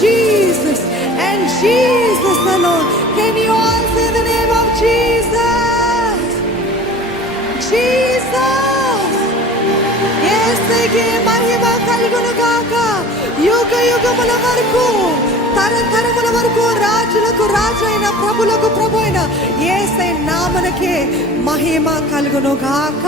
Jesus and Jesus alone. Can you all say the name of Jesus? Jesus. Yes, మహిమ కలుగును గాక. యుగ యుగముల వరకు తరతరముల వరకు రాజులకు రాజు అయిన ప్రభులకు ప్రభు అయిన యేసయ్య నామమునకే మహిమ కలుగును గాక.